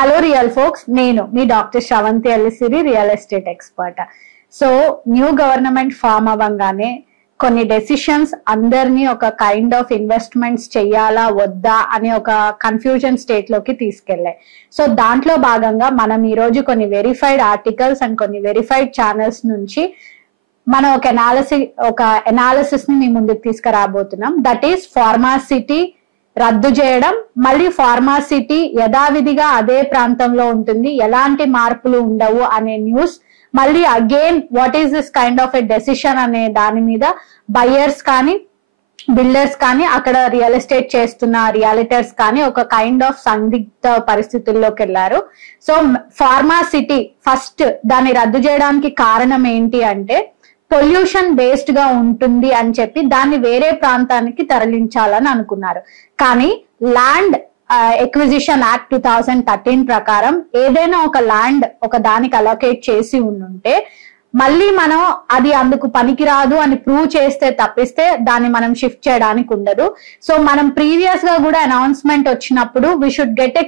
Hello real folks, నేను మీ doctor Sravanthi Ellisiri, real estate expert. So new government form అవ్వగానే కొన్ని డెసిషన్స్ అందరినీ ఒక కైండ్ ఆఫ్ ఇన్వెస్ట్మెంట్స్ చెయ్యాలా వద్దా అనే ఒక కన్ఫ్యూజన్ స్టేట్ లోకి తీసుకెళ్లాయి. సో దాంట్లో భాగంగా మనం ఈ రోజు కొన్ని వెరిఫైడ్ ఆర్టికల్స్ అండ్ కొన్ని వెరిఫైడ్ ఛానల్స్ నుంచి మనం ఒక ఎనాలిసిస్ ని మీ ముందుకు తీసుకురాబోతున్నాం. దట్ ఈస్ ఫార్మాసిటీ రద్దు చేయడం, మళ్ళీ ఫార్మాసిటీ యథావిధిగా అదే ప్రాంతంలో ఉంటుంది, ఎలాంటి మార్పులు ఉండవు అనే న్యూస్. మళ్ళీ again what is this kind of a decision అనే దాని మీద బయర్స్ కానీ బిల్డర్స్ కానీ అక్కడ రియల్ ఎస్టేట్ చేస్తున్న రియాలిటర్స్ కానీ ఒక కైండ్ ఆఫ్ సందిగ్ధ పరిస్థితుల్లోకి వెళ్ళారు. సో ఫార్మాసిటీ ఫస్ట్ దాన్ని రద్దు చేయడానికి కారణం ఏంటి అంటే పొల్యూషన్ బేస్డ్ గా ఉంటుంది అని చెప్పి దాన్ని వేరే ప్రాంతానికి తరలించాలని అనుకున్నారు. కానీ ల్యాండ్ ఎక్విజిషన్ యాక్ట్ 2013 ప్రకారం ఏదైనా ఒక ల్యాండ్ ఒక దానికి అలొకేట్ చేసి ఉంటే మళ్ళీ మనం అది అందుకు పనికిరాదు అని ప్రూవ్ చేస్తే తప్పిస్తే దాన్ని మనం షిఫ్ట్ చేయడానికి ఉండదు. సో మనం ప్రీవియస్ గా కూడా అనౌన్స్మెంట్ వచ్చినప్పుడు we should get a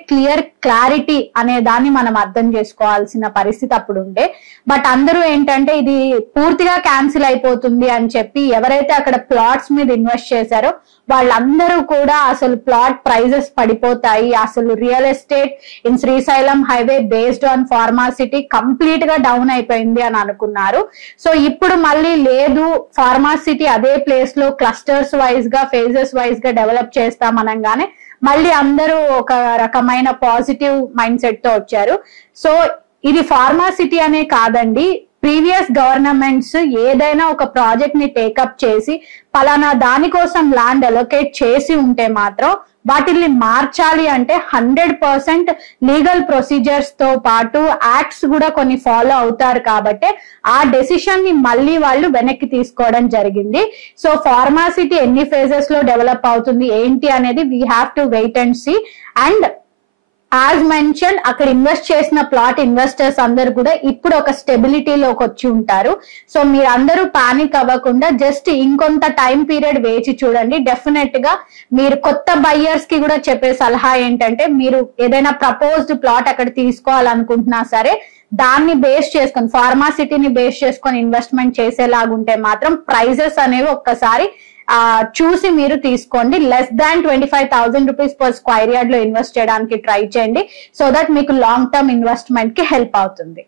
clarity అనే దాన్ని మనం అర్థం చేసుకోవాల్సిన పరిస్థితి అప్పుడు ఉండే. బట్ అందరూ ఏంటంటే ఇది పూర్తిగా క్యాన్సిల్ అయిపోతుంది అని చెప్పి ఎవరైతే అక్కడ ప్లాట్స్ మీద ఇన్వెస్ట్ చేశారో వాళ్ళందరూ కూడా అసలు ప్లాట్ ప్రైజెస్ పడిపోతాయి, అసలు real estate in Srisailam highway based on pharma city complete గా డౌన్ అయిపోయింది అని అనుకున్నారు. సో ఇప్పుడు మళ్ళీ లేదు, ఫార్మాసిటీ అదే ప్లేస్ లో క్లస్టర్స్ వైజ్ గా ఫేజెస్ వైజ్ గా డెవలప్ చేస్తామనగానే మళ్ళీ అందరూ ఒక రకమైన పాజిటివ్ మైండ్ సెట్ తో వచ్చారు. సో ఇది ఫార్మాసిటీ అనే కాదండి, ప్రీవియస్ గవర్నమెంట్స్ ఏదైనా ఒక ప్రాజెక్ట్ ని టేకప్ చేసి పలానా దానికోసం ల్యాండ్ అలొకేట్ చేసి ఉంటే మాత్రం వాటిని మార్చాలి అంటే 100% లీగల్ ప్రొసీజర్స్ తో పాటు యాక్ట్స్ కూడా కొన్ని ఫాలో అవుతారు కాబట్టి ఆ డెసిషన్ ని మళ్ళీ వాళ్ళు వెనక్కి తీసుకోవడం జరిగింది. సో ఫార్మాసిటీ ఎన్ని ఫేజెస్ లో డెవలప్ అవుతుంది ఏంటి అనేది we have to wait and see. And as mention అక్కడ ఇన్వెస్ట్ చేసిన ప్లాట్ ఇన్వెస్టర్స్ అందరు కూడా ఇప్పుడు ఒక స్టెబిలిటీలోకి వచ్చి ఉంటారు. సో మీరు అందరూ పానిక్ అవ్వకుండా జస్ట్ ఇంకొంత టైం పీరియడ్ వేచి చూడండి. డెఫినెట్ గా మీరు కొత్త బయ్యర్స్ కి కూడా చెప్పే సలహా ఏంటంటే మీరు ఏదైనా ప్రపోజ్డ్ ప్లాట్ అక్కడ తీసుకోవాలనుకుంటున్నా సరే దాన్ని బేస్ చేసుకొని ఫార్మాసిటీని బేస్ చేసుకొని ఇన్వెస్ట్మెంట్ చేసేలాగుంటే మాత్రం ప్రైజెస్ అనేవి ఒక్కసారి చూసి మీరు తీసుకోండి. Less than 25,000 rupees per square yard లో ఇన్వెస్ట్ చేయడానికి ట్రై చేయండి. సో దట్ మీకు లాంగ్ టర్మ్ ఇన్వెస్ట్మెంట్ కి హెల్ప్ అవుతుంది.